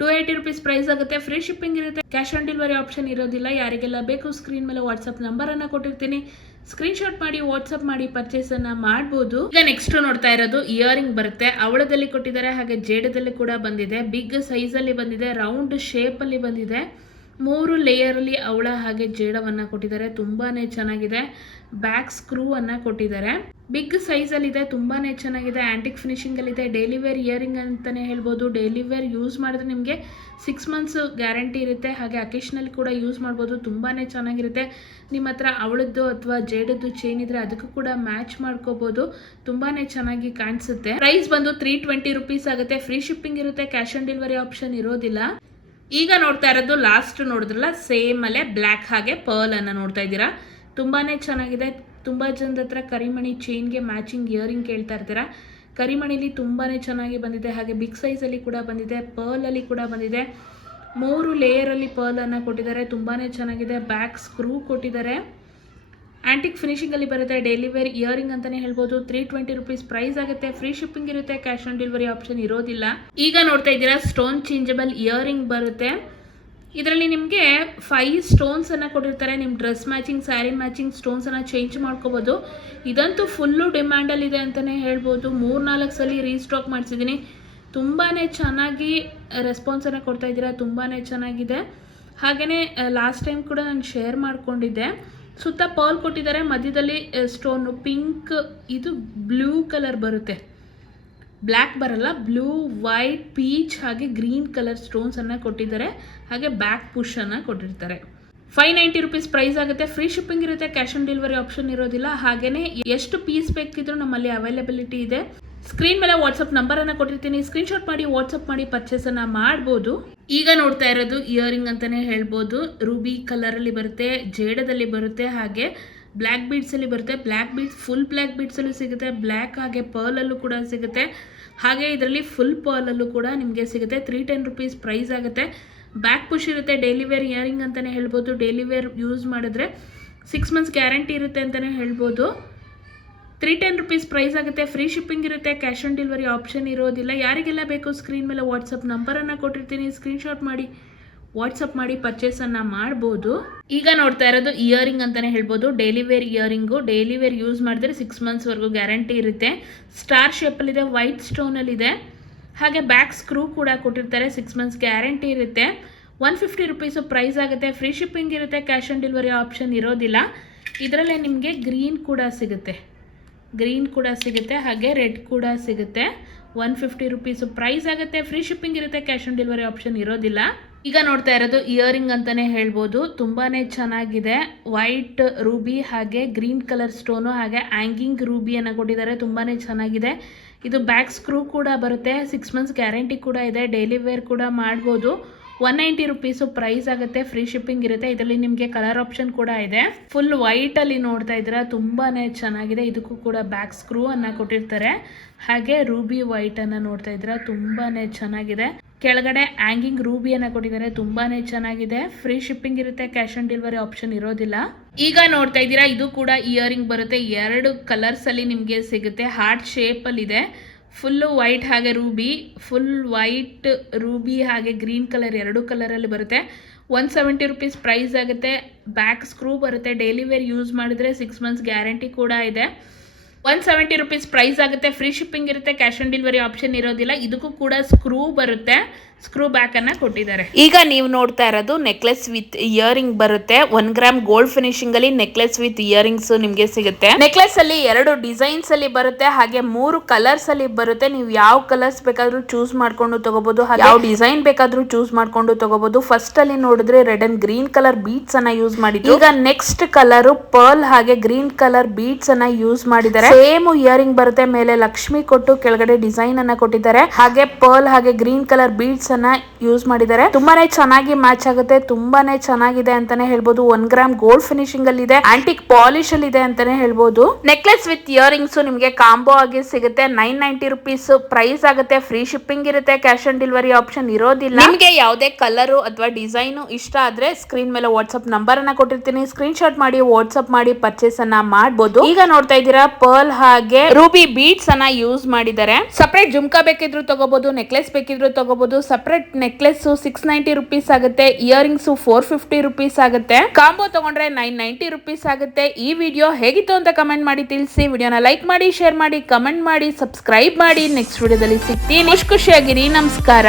280 ರುಪೀಸ್ ಪ್ರೈಸ್ ಆಗುತ್ತೆ. ಫ್ರೀ ಶಿಪ್ಪಿಂಗ್ ಇರುತ್ತೆ. ಕ್ಯಾಶ್ ಆನ್ ಡೆಲಿವರಿ ಆಪ್ಷನ್ ಇರೋದಿಲ್ಲ. ಯಾರಿಗೆಲ್ಲ ಬೇಕು ಸ್ಕ್ರೀನ್ ಮೇಲೆ ವಾಟ್ಸಪ್ ನಂಬರನ್ನು ಕೊಟ್ಟಿರ್ತೀನಿ. ಸ್ಕ್ರೀನ್ಶಾಟ್ ಮಾಡಿ ವಾಟ್ಸಪ್ ಮಾಡಿ ಪರ್ಚೇಸನ್ನು ಮಾಡ್ಬೋದು. ಈಗ ನೆಕ್ಸ್ಟ್ ನೋಡ್ತಾ ಇರೋದು ಇಯರಿಂಗ್ ಬರುತ್ತೆ. ಅವಳದಲ್ಲಿ ಕೊಟ್ಟಿದ್ದಾರೆ. ಹಾಗೆ ಜೇಡದಲ್ಲಿ ಕೂಡ ಬಂದಿದೆ. ಬಿಗ್ ಸೈಜಲ್ಲಿ ಬಂದಿದೆ. ರೌಂಡ್ ಶೇಪಲ್ಲಿ ಬಂದಿದೆ. 3 ಲೇಯರಲ್ಲಿ ಅವಳ ಹಾಗೆ ಜೇಡವನ್ನು ಕೊಟ್ಟಿದ್ದಾರೆ. ತುಂಬಾ ಚೆನ್ನಾಗಿದೆ. ಬ್ಯಾಕ್ ಸ್ಕ್ರೂ ಅನ್ನು ಕೊಟ್ಟಿದ್ದಾರೆ. ಬಿಗ್ ಸೈಜಲ್ಲಿದೆ. ತುಂಬಾ ಚೆನ್ನಾಗಿದೆ. ಆ್ಯಂಟಿಕ್ ಫಿನಿಶಿಂಗಲ್ಲಿದೆ. ಡೈಲಿ ವೇರ್ ಇಯರಿಂಗ್ ಅಂತಲೇ ಹೇಳ್ಬೋದು. ಡೈಲಿ ವೇರ್ ಯೂಸ್ ಮಾಡಿದ್ರೆ ನಿಮಗೆ 6 ಮಂತ್ಸ್ ಗ್ಯಾರಂಟಿ ಇರುತ್ತೆ. ಹಾಗೆ ಅಕೇಶನಲ್ಲಿ ಕೂಡ ಯೂಸ್ ಮಾಡ್ಬೋದು. ತುಂಬಾ ಚೆನ್ನಾಗಿರುತ್ತೆ. ನಿಮ್ಮ ಹತ್ರ ಅವಳದ್ದು ಅಥವಾ ಜೇಡದ್ದು ಚೈನ್ ಇದ್ರೆ ಅದಕ್ಕೂ ಕೂಡ ಮ್ಯಾಚ್ ಮಾಡ್ಕೋಬೋದು. ತುಂಬಾ ಚೆನ್ನಾಗಿ ಕಾಣಿಸುತ್ತೆ. ಪ್ರೈಸ್ ಬಂದು 320 ರುಪೀಸ್ ಆಗುತ್ತೆ. ಫ್ರೀ ಶಿಪ್ಪಿಂಗ್ ಇರುತ್ತೆ. ಕ್ಯಾಶ್ ಆನ್ ಡೆಲಿವರಿ ಆಪ್ಷನ್ ಇರೋದಿಲ್ಲ. ಈಗ ನೋಡ್ತಾ ಇರೋದು ಲಾಸ್ಟ್ ನೋಡಿದ್ರಲ್ಲ ಸೇಮ್ ಅಲ್ಲೇ ಬ್ಲ್ಯಾಕ್ ಹಾಗೆ ಪರ್ಲ್ ಅನ್ನು ನೋಡ್ತಾ ಇದ್ದೀರಾ. ತುಂಬಾ ಚೆನ್ನಾಗಿದೆ. ತುಂಬ ಜನದ ಹತ್ರ ಕರಿಮಣಿ ಚೈನ್ಗೆ ಮ್ಯಾಚಿಂಗ್ ಇಯರಿಂಗ್ ಕೇಳ್ತಾ ಇರ್ತೀರಾ. ಕರಿಮಣಿಲಿ ತುಂಬಾ ಚೆನ್ನಾಗಿ ಬಂದಿದೆ. ಹಾಗೆ ಬಿಗ್ ಸೈಜಲ್ಲಿ ಕೂಡ ಬಂದಿದೆ. ಪರ್ಲಲ್ಲಿ ಕೂಡ ಬಂದಿದೆ. 3 ಲೇಯರಲ್ಲಿ ಪರ್ಲನ್ನು ಕೊಟ್ಟಿದ್ದಾರೆ. ತುಂಬಾ ಚೆನ್ನಾಗಿದೆ. ಬ್ಯಾಕ್ ಸ್ಕ್ರೂ ಕೊಟ್ಟಿದ್ದಾರೆ. ಆ್ಯಂಟಿಕ್ ಫಿನಿಶಿಂಗಲ್ಲಿ ಬರುತ್ತೆ. ಡೈಲಿ ವೇರ್ ಇಯರಿಂಗ್ ಅಂತಲೇ ಹೇಳ್ಬೋದು. 320 ರುಪೀಸ್ ಪ್ರೈಸ್ ಆಗುತ್ತೆ. ಫ್ರೀ ಶಿಪ್ಪಿಂಗ್ ಇರುತ್ತೆ. ಕ್ಯಾಶ್ ಆನ್ ಡೆಲಿವರಿ ಆಪ್ಷನ್ ಇರೋದಿಲ್ಲ. ಈಗ ನೋಡ್ತಾ ಇದ್ದೀರಾ ಸ್ಟೋನ್ ಚೇಂಜಬಲ್ ಇಯರಿಂಗ್ ಬರುತ್ತೆ. ಇದರಲ್ಲಿ ನಿಮಗೆ 5 ಸ್ಟೋನ್ಸನ್ನು ಕೊಟ್ಟಿರ್ತಾರೆ. ನಿಮ್ಮ ಡ್ರೆಸ್ ಮ್ಯಾಚಿಂಗ್ ಸ್ಯಾರಿ ಮ್ಯಾಚಿಂಗ್ ಸ್ಟೋನ್ಸನ್ನು ಚೇಂಜ್ ಮಾಡ್ಕೋಬೋದು. ಇದಂತೂ ಫುಲ್ಲು ಡಿಮ್ಯಾಂಡಲ್ಲಿದೆ ಅಂತಲೇ ಹೇಳ್ಬೋದು. 3-4 ಸಲ ರೀಸ್ಟಾಕ್ ಮಾಡಿಸಿದ್ದೀನಿ. ತುಂಬಾ ಚೆನ್ನಾಗಿ ರೆಸ್ಪಾನ್ಸನ್ನು ಕೊಡ್ತಾ ಇದ್ದೀರಾ. ತುಂಬಾ ಚೆನ್ನಾಗಿದೆ. ಹಾಗೆಯೇ ಲಾಸ್ಟ್ ಟೈಮ್ ಕೂಡ ನಾನು ಶೇರ್ ಮಾಡ್ಕೊಂಡಿದ್ದೆ. ಸುತ್ತ ಪರ್ಲ್ ಕೊಟ್ಟಿದ್ದಾರೆ. ಮಧ್ಯದಲ್ಲಿ ಸ್ಟೋನು ಪಿಂಕ್, ಇದು ಬ್ಲೂ ಕಲರ್ ಬರುತ್ತೆ. ಬ್ಲ್ಯಾಕ್ ಬರಲ್ಲ, ಬ್ಲೂ, ವೈಟ್, ಪೀಚ್ ಹಾಗೆ ಗ್ರೀನ್ ಕಲರ್ ಸ್ಟೋನ್ಸನ್ನು ಕೊಟ್ಟಿದ್ದಾರೆ. ಹಾಗೆ ಬ್ಯಾಕ್ ಪುಷನ್ನು ಕೊಟ್ಟಿರ್ತಾರೆ. 590 ರುಪೀಸ್ ಪ್ರೈಸ್ ಆಗುತ್ತೆ. ಫ್ರೀ ಶಿಪ್ಪಿಂಗ್ ಇರುತ್ತೆ. ಕ್ಯಾಶ್ ಆನ್ ಡೆಲಿವರಿ ಆಪ್ಷನ್ ಇರೋದಿಲ್ಲ. ಹಾಗೆಯೇ ಎಷ್ಟು ಪೀಸ್ ಬೇಕಿದ್ರೂ ನಮ್ಮಲ್ಲಿ ಅವೈಲಬಿಲಿಟಿ ಇದೆ. ಸ್ಕ್ರೀನ್ ಮೇಲೆ ವಾಟ್ಸಪ್ ನಂಬರನ್ನು ಕೊಟ್ಟಿರ್ತೀನಿ. ಸ್ಕ್ರೀನ್ಶಾಟ್ ಮಾಡಿ ವಾಟ್ಸಪ್ ಮಾಡಿ ಪರ್ಚೇಸನ್ನು ಮಾಡ್ಬೋದು. ಈಗ ನೋಡ್ತಾ ಇರೋದು ಇಯರಿಂಗ್ ಅಂತಲೇ ಹೇಳ್ಬೋದು. ರೂಬಿ ಕಲರಲ್ಲಿ ಬರುತ್ತೆ. ಜೇಡದಲ್ಲಿ ಬರುತ್ತೆ. ಹಾಗೆ ಬ್ಲ್ಯಾಕ್ ಬೀಡ್ಸಲ್ಲಿ ಬರುತ್ತೆ. ಬ್ಲ್ಯಾಕ್ ಬೀಡ್ಸ್ ಫುಲ್ ಬ್ಲ್ಯಾಕ್ ಬೀಡ್ಸಲ್ಲೂ ಸಿಗುತ್ತೆ. ಬ್ಲ್ಯಾಕ್ ಹಾಗೆ ಪರ್ಲಲ್ಲೂ ಕೂಡ ಸಿಗುತ್ತೆ. ಹಾಗೆ ಇದರಲ್ಲಿ ಫುಲ್ ಪರ್ಲಲ್ಲೂ ಕೂಡ ನಿಮಗೆ ಸಿಗುತ್ತೆ. 310 ರುಪೀಸ್ ಪ್ರೈಸ್ ಆಗುತ್ತೆ. ಬ್ಯಾಕ್ ಪುಷ್ ಇರುತ್ತೆ. ಡೈಲಿ ವೇರ್ ಇಯರಿಂಗ್ ಅಂತಲೇ ಹೇಳ್ಬೋದು. ಡೈಲಿ ವೇರ್ ಯೂಸ್ ಮಾಡಿದ್ರೆ 6 ಮಂತ್ಸ್ ಗ್ಯಾರಂಟಿ ಇರುತ್ತೆ ಅಂತಲೇ ಹೇಳ್ಬೋದು. 310 ರುಪೀಸ್ ಪ್ರೈಸ್ ಆಗುತ್ತೆ. ಫ್ರೀ ಶಿಪ್ಪಿಂಗ್ ಇರುತ್ತೆ. ಕ್ಯಾಶ್ ಆನ್ ಡೆಲಿವರಿ ಆಪ್ಷನ್ ಇರೋದಿಲ್ಲ. ಯಾರಿಗೆಲ್ಲ ಬೇಕು ಸ್ಕ್ರೀನ್ ಮೇಲೆ ವಾಟ್ಸಪ್ ನಂಬರನ್ನು ಕೊಟ್ಟಿರ್ತೀನಿ. ಸ್ಕ್ರೀನ್ಶಾಟ್ ಮಾಡಿ ವಾಟ್ಸಪ್ ಮಾಡಿ ಪರ್ಚೇಸನ್ನು ಮಾಡ್ಬೋದು. ಈಗ ನೋಡ್ತಾ ಇರೋದು ಇಯರಿಂಗ್ ಅಂತಲೇ ಹೇಳ್ಬೋದು. Daily wear earring. Daily wear use ಮಾಡಿದ್ರೆ 6 ಮಂತ್ಸ್ವರೆಗೂ ಗ್ಯಾರಂಟಿ ಇರುತ್ತೆ. ಸ್ಟಾರ್ ಶೇಪಲ್ಲಿದೆ. ವೈಟ್ ಸ್ಟೋನಲ್ಲಿದೆ. ಹಾಗೆ ಬ್ಯಾಕ್ ಸ್ಕ್ರೂ ಕೂಡ ಕೊಟ್ಟಿರ್ತಾರೆ. 6 ಮಂತ್ಸ್ ಗ್ಯಾರಂಟಿ ಇರುತ್ತೆ. 150 ರುಪೀಸು ಪ್ರೈಸ್ ಆಗುತ್ತೆ. ಫ್ರೀ ಶಿಪ್ಪಿಂಗ್ ಇರುತ್ತೆ. ಕ್ಯಾಶ್ ಆನ್ ಡೆಲಿವರಿ ಆಪ್ಷನ್ ಇರೋದಿಲ್ಲ. ಇದರಲ್ಲೇ ನಿಮಗೆ ಗ್ರೀನ್ ಕೂಡ ಸಿಗುತ್ತೆ ಹಾಗೆ ರೆಡ್ ಕೂಡ ಸಿಗುತ್ತೆ. 150 ರುಪೀಸು ಪ್ರೈಸ್ ಆಗುತ್ತೆ. ಫ್ರೀ ಶಿಪ್ಪಿಂಗ್ ಇರುತ್ತೆ, ಕ್ಯಾಶ್ ಆನ್ ಡೆಲಿವರಿ ಆಪ್ಷನ್ ಇರೋದಿಲ್ಲ. ಈಗ ನೋಡ್ತಾ ಇರೋದು ಇಯರಿಂಗ್ ಅಂತಾನೆ ಹೇಳ್ಬೋದು. ತುಂಬಾನೇ ಚೆನ್ನಾಗಿದೆ. ವೈಟ್ ರೂಬಿ ಹಾಗೆ ಗ್ರೀನ್ ಕಲರ್ ಸ್ಟೋನು ಹಾಗೆ ಹ್ಯಾಂಗಿಂಗ್ ರೂಬಿಯನ್ನು ಕೊಟ್ಟಿದ್ದಾರೆ. ತುಂಬಾನೇ ಚೆನ್ನಾಗಿದೆ. ಇದು ಬ್ಯಾಕ್ ಸ್ಕ್ರೂ ಕೂಡ ಬರುತ್ತೆ. 6 ಮಂತ್ಸ್ ಗ್ಯಾರಂಟಿ ಕೂಡ ಇದೆ. ಡೈಲಿ ವೇರ್ ಕೂಡ ಮಾಡ್ಬೋದು. 190 ರುಪೀಸು ಪ್ರೈಸ್ ಆಗುತ್ತೆ. ಫ್ರೀ ಶಿಪ್ಪಿಂಗ್ ಇರುತ್ತೆ. ಇದರಲ್ಲಿ ನಿಮಗೆ ಕಲರ್ ಆಪ್ಷನ್ ಕೂಡ ಇದೆ. ಫುಲ್ ವೈಟಲ್ಲಿ ನೋಡ್ತಾ ಇದ್ದೀರಾ, ತುಂಬಾನೇ ಚೆನ್ನಾಗಿದೆ. ಇದಕ್ಕೂ ಕೂಡ ಬ್ಯಾಕ್ ಸ್ಕ್ರೂ ಅನ್ನು ಕೊಟ್ಟಿರ್ತಾರೆ. ಹಾಗೆ ರೂಬಿ ವೈಟನ್ನು ನೋಡ್ತಾ ಇದ್ದೀರಾ, ತುಂಬಾನೇ ಚೆನ್ನಾಗಿದೆ. ಕೆಳಗಡೆ ಹ್ಯಾಂಗಿಂಗ್ ರೂಬಿಯನ್ನು ಕೊಟ್ಟಿದ್ದಾರೆ. ತುಂಬಾನೇ ಚೆನ್ನಾಗಿದೆ. ಫ್ರೀ ಶಿಪ್ಪಿಂಗ್ ಇರುತ್ತೆ, ಕ್ಯಾಶ್ ಆನ್ ಡೆಲಿವರಿ ಆಪ್ಷನ್ ಇರೋದಿಲ್ಲ. ಈಗ ನೋಡ್ತಾ ಇದ್ದೀರಾ, ಇದು ಕೂಡ ಇಯರಿಂಗ್ ಬರುತ್ತೆ. 2 ಕಲರ್ಸಲ್ಲಿ ನಿಮಗೆ ಸಿಗುತ್ತೆ. ಹಾರ್ಟ್ ಶೇಪಲ್ಲಿ ಇದೆ. ಫುಲ್ಲು ವೈಟ್ ಹಾಗೆ ರೂಬಿ, ಫುಲ್ ವೈಟ್ ರೂಬಿ ಹಾಗೆ ಗ್ರೀನ್ ಕಲರ್ 2 ಕಲರಲ್ಲಿ ಬರುತ್ತೆ. 170 ರುಪೀಸ್ ಪ್ರೈಸ್ ಆಗುತ್ತೆ. ಬ್ಯಾಕ್ ಸ್ಕ್ರೂ ಬರುತ್ತೆ. ಡೈಲಿ ವೇರ್ ಯೂಸ್ ಮಾಡಿದ್ರೆ 6 ಮಂತ್ಸ್ ಗ್ಯಾರಂಟಿ ಕೂಡ ಇದೆ. 170 ರುಪೀಸ್ ಪ್ರೈಸ್ ಆಗುತ್ತೆ. ಫ್ರೀ ಶಿಪ್ಪಿಂಗ್ ಇರುತ್ತೆ, ಕ್ಯಾಶ್ ಆನ್ ಡೆಲಿವರಿ ಆಪ್ಷನ್ ಇರೋದಿಲ್ಲ. ಇದಕ್ಕೂ ಕೂಡ ಸ್ಕ್ರೂ ಬರುತ್ತೆ. ಸ್ಕ್ರೂ ಬ್ಯಾಕ್ ಅನ್ನ ಕೊಟ್ಟಿದ್ದಾರೆ. ಈಗ ನೀವು ನೋಡ್ತಾ ಇರೋದು ನೆಕ್ಲೆಸ್ ವಿತ್ ಇಯರಿಂಗ್ ಬರುತ್ತೆ. 1 ಗ್ರಾಮ್ ಗೋಲ್ಡ್ ಫಿನಿಶಿಂಗ್ ಅಲ್ಲಿ ನೆಕ್ಲೆಸ್ ವಿತ್ ಇಯರಿಂಗ್ಸ್ ನಿಮಗೆ ಸಿಗುತ್ತೆ. ನೆಕ್ಲೆಸ್ ಅಲ್ಲಿ 2 ಡಿಸೈನ್ಸ್ ಅಲ್ಲಿ ಬರುತ್ತೆ, ಹಾಗೆ 3 ಕಲರ್ಸ್ ಅಲ್ಲಿ ಬರುತ್ತೆ. ನೀವು ಯಾವ ಕಲರ್ಸ್ ಬೇಕಾದ್ರೂ ಚೂಸ್ ಮಾಡ್ಕೊಂಡು ತಗೋಬಹುದು, ಯಾವ ಡಿಸೈನ್ ಬೇಕಾದ್ರೂ ಚೂಸ್ ಮಾಡ್ಕೊಂಡು ತಗೋಬಹುದು. ಫಸ್ಟ್ ಅಲ್ಲಿ ನೋಡಿದ್ರೆ red and green colour beads ಅನ್ನ ಯೂಸ್ ಮಾಡಿದ್ರು. ಈಗ ನೆಕ್ಸ್ಟ್ ಕಲರ್ ಪರ್ಲ್ ಹಾಗೆ ಗ್ರೀನ್ ಕಲರ್ ಬೀಡ್ಸ್ ಅನ್ನ ಯೂಸ್ ಮಾಡಿದ್ದಾರೆ. ಸೇಮ್ ಇಯರಿಂಗ್ ಬರುತ್ತೆ. ಮೇಲೆ ಲಕ್ಷ್ಮಿ ಕೊಟ್ಟು ಕೆಳಗಡೆ ಡಿಸೈನ್ ಅನ್ನ ಕೊಟ್ಟಿದ್ದಾರೆ. ಹಾಗೆ ಪರ್ಲ್ ಹಾಗೆ ಗ್ರೀನ್ ಕಲರ್ ಬೀಡ್ಸ್ ಅನ್ನ ಯೂಸ್ ಮಾಡಿದ್ದಾರೆ. ತುಂಬಾನೇ ಚೆನ್ನಾಗಿ ಮ್ಯಾಚ್ ಆಗುತ್ತೆ. ತುಂಬಾನೇ ಚೆನ್ನಾಗಿದೆ ಅಂತಾನೆ ಹೇಳ್ಬೋದು. 1 ಗ್ರಾಮ್ ಗೋಲ್ಡ್ ಫಿನಿಶಿಂಗ್ ಅಲ್ಲಿ ಇದೆ. ಆಂಟಿಕ್ ಪಾಲಿಶ್ ಅಲ್ಲಿ ಇದೆ ಅಂತಾನೆ ಹೇಳ್ಬೋದು. ನೆಕ್ಲೆಸ್ ವಿತ್ ಇಯರಿಂಗ್ಸ್ ನಿಮಗೆ ಕಾಂಬೋ ಆಗಿ ಸಿಗುತ್ತೆ. 990 ರುಪೀಸ್ ಪ್ರೈಸ್ ಆಗುತ್ತೆ. ಫ್ರೀ ಶಿಪ್ಪಿಂಗ್ ಇರುತ್ತೆ, ಕ್ಯಾಶ್ ಆನ್ ಡೆಲಿವರಿ ಆಪ್ಷನ್ ಇರೋದಿಲ್ಲ. ನಿಮಗೆ ಯಾವುದೇ ಕಲರ್ ಅಥವಾ ಡಿಸೈನ್ ಇಷ್ಟ ಆದ್ರೆ ಸ್ಕ್ರೀನ್ ಮೇಲೆ ವಾಟ್ಸ್ಆಪ್ ನಂಬರ್ ಅನ್ನ ಕೊಟ್ಟಿರ್ತೀನಿ. ಸ್ಕ್ರೀನ್ ಶಾಟ್ ಮಾಡಿ ವಾಟ್ಸ್ಆಪ್ ಮಾಡಿ ಪರ್ಚೇಸ್ ಅನ್ನ ಮಾಡಬಹುದು. ಈಗ ನೋಡ್ತಾ ಇದ್ದೀರಾ, ಪರ್ಲ್ ಹಾಗೆ ರೂಬಿ ಬೀಡ್ಸ್ ಅನ್ನ ಯೂಸ್ ಮಾಡಿದ್ದಾರೆ. ಸಪರೇಟ್ ಜುಮ್ಕಾ ಬೇಕಿದ್ರು ತಗೋಬಹುದು, ನೆಕ್ಲೆಸ್ ಬೇಕಿದ್ರು ತಗೋಬಹುದು. ಸಪರೇಟ್ ನೆಕ್ಲೆಸ್ 690 ರುಪೀಸ್ ಆಗುತ್ತೆ. ಇಯರಿಂಗ್ಸ್ 450 ರುಪೀಸ್ ಆಗುತ್ತೆ. ಕಾಂಬೋ ತಗೊಂಡ್ರೆ 990 ರುಪೀಸ್ ಆಗುತ್ತೆ. ಈ ವಿಡಿಯೋ ಹೇಗಿತ್ತು ಅಂತ ಕಮೆಂಟ್ ಮಾಡಿ ತಿಳಿಸಿ. ವಿಡಿಯೋನ ಲೈಕ್ ಮಾಡಿ, ಶೇರ್ ಮಾಡಿ, ಕಮೆಂಟ್ ಮಾಡಿ, ಸಬ್ಸ್ಕ್ರೈಬ್ ಮಾಡಿ. ನೆಕ್ಸ್ಟ್ ವಿಡಿಯೋದಲ್ಲಿ ಸಿಗ್ತೀನಿ. ಖುಷಿಯಾಗಿರಿ. ನಮಸ್ಕಾರ.